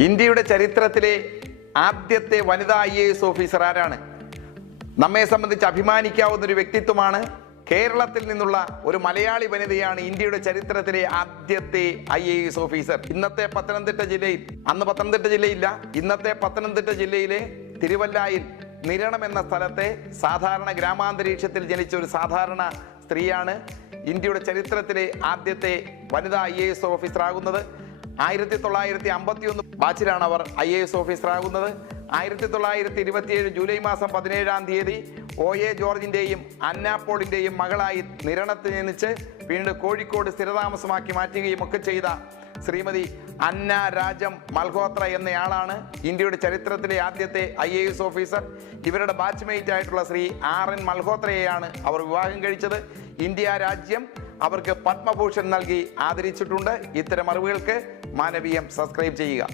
ഇന്ത്യയുടെ ചരിത്രത്തിലെ ആദ്യത്തെ വനിതാ IAS ഓഫീസർ ആരാണ്? നമ്മെ സംബന്ധിച്ച് അഭിമാനിക്കാവുന്ന ഒരു വ്യക്തിത്വമാണ്. കേരളത്തിൽ നിന്നുള്ള ഒരു മലയാളി വനിതയാണ് ഇന്ത്യയുടെ ചരിത്രത്തിലെ ആദ്യത്തെ IAS ഓഫീസർ. ഇന്നത്തെ പത്തനംതിട്ട ജില്ലയിൽ, അന്ന് പത്തനംതിട്ട ജില്ലയില്ല, ഇന്നത്തെ പത്തനംതിട്ട ജില്ലയിലെ തിരുവല്ലായിൽ നിരണം എന്ന സ്ഥലത്തെ സാധാരണ ഗ്രാമാന്തരീക്ഷത്തിൽ ജനിച്ച ഒരു സാധാരണ സ്ത്രീയാണ് ഇന്ത്യയുടെ ചരിത്രത്തിലെ ആദ്യത്തെ വനിതാ IAS ഓഫീസർ ആകുന്നത്. 1951 ബാച്ചിലാണ് അവർ IAS ഓഫീസർ ആകുന്നത്. 1927 ജൂലൈ മാസം 17-ാം തീയതി OA ജോർജിന്റെയും അന്ന പോളിന്റെയും മകളായി നിരണത്തിൽ ജനിച്ച് പിന്നീട് കോഴിക്കോട് സ്ഥിരതാമസമാക്കി മാറ്റുകയും ഒക്കെ ചെയ്ത ശ്രീമതി അന്ന രാജം മൽഹോത്ര എന്നയാളാണ് ഇന്ത്യയുടെ ചരിത്രത്തിലെ ആദ്യത്തെ IAS ഓഫീസർ. ഇവരുടെ ബാച്ച്മേറ്റ് ആയിട്ടുള്ള ശ്രീ RN മൽഹോത്രയെയാണ് അവർ വിവാഹം കഴിച്ചത്. ഇന്ത്യ രാജ്യം അവർക്ക് പത്മഭൂഷൺ നൽകി ആദരിച്ചിട്ടുണ്ട്. ഇത്തരം അറിവുകൾക്ക് മാനവീയം സബ്സ്ക്രൈബ് ചെയ്യുക.